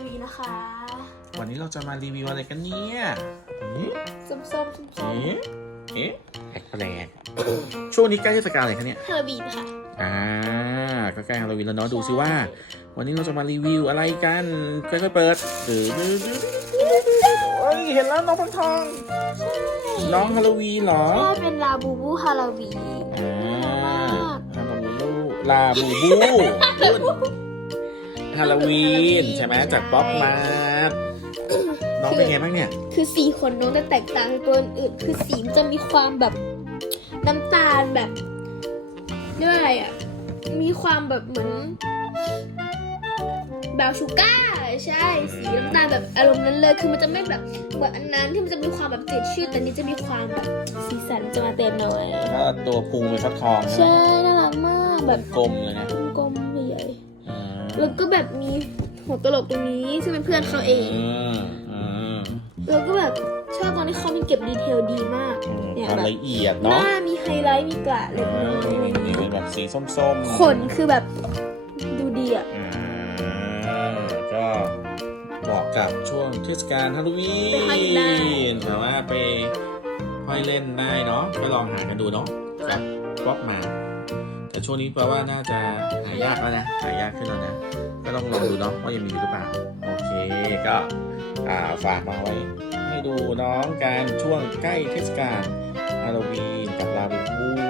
ยวีนะคะ วันนี้เราจะมารีวิวอะไรกันเนี่ยเอ๊ะส้มส้มส้มส้มเอ๊ะเอ๊ะแปลกๆช่วงนี้ใกล้เทศกาลอะไรคะเนี่ยฮาโลวีนค่ะ อ่าก็ใกล้ฮาโลวีนแล้วเนาะดูซิว่า วันนี้เราจะมารีวิวอะไรกันค่อยๆเปิดดื้อดื้อดื้อเฮ้ยเห็นแล้วน้องพังทอง น้องฮาโลวีนเหรอใช่เป็นลาบูบูฮาโลวีนอ่าน่ารักฮาโลวีนลาบูบู ฮาโลวีนใช่ไหมจากป๊อปมาร์ทน้องเป็นไงบ้างเนี่ย คือสีขนน้องจะแตกต่างจากตัวอื่น คือสีมันจะมีความแบบน้ำตาลแบบเรียกว่าอะไรอะ มีความแบบเหมือนแบบชูก้าใช่ สีน้ำตาลแบบอารมณ์นั้นเลย คือมันจะไม่แบบเหมือนอันนั้นที่มันจะมีความแบบจืดชืดแต่นี้จะมีความแบบสีสันจะมาเต็มหน่อยก็ตัวพุงเป็นฟักทองใช่ใช่ไหมน่ารักมากแบบกลมๆเลยนะกลมๆใหญ่อ่าๆ แล้วก็แบบมีหัวตลกตรงนี้ซึ่งเป็นเพื่อนเขาเองอืมอืมแล้วก็แบบชอบตอนที่เขามีเก็บดีเทลดีมากอืมเนี่ยความแบบละเอียดหเนาะน้ามีไฮไลท์มีกระเล็กน้อยอะไรอย่างนี่เงี้ยเป็นแบบสีส้มๆขนคือแบบดูดีอะอ่าก็เหมาะกับช่วงเทศกาลฮาโลวีไปห้อยได้นแต่ว่าไปห้อยเล่นได้เนาะก็ลองหากันดูเนาะครับป๊อปมา แต่ช่วงนี้แปลว่าน่าจะหายากแล้วนะหายากขึ้นแล้วนะ ก็ต้องลองดูเนาะว่ายังมีอยู่หรือเปล่า โอเคก็ฝากมาไว้ ให้ดูน้องการช่วงใกล้เทศกาลฮาโลวีนกับลาบูบู